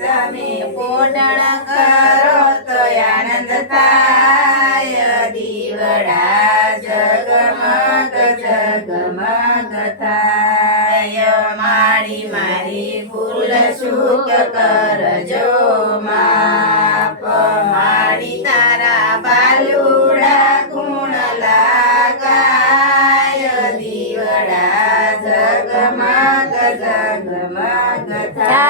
તમે પૂર્ણ કરો તો આનંદ થાય. દીવડા જગમગ જગમગ થાય. મારી મારી ફૂલ સુખ કરજો માપ મારી તારા બાલુડા ગુણ લાગાય. દીવડા જગમગ જગમગ થાય.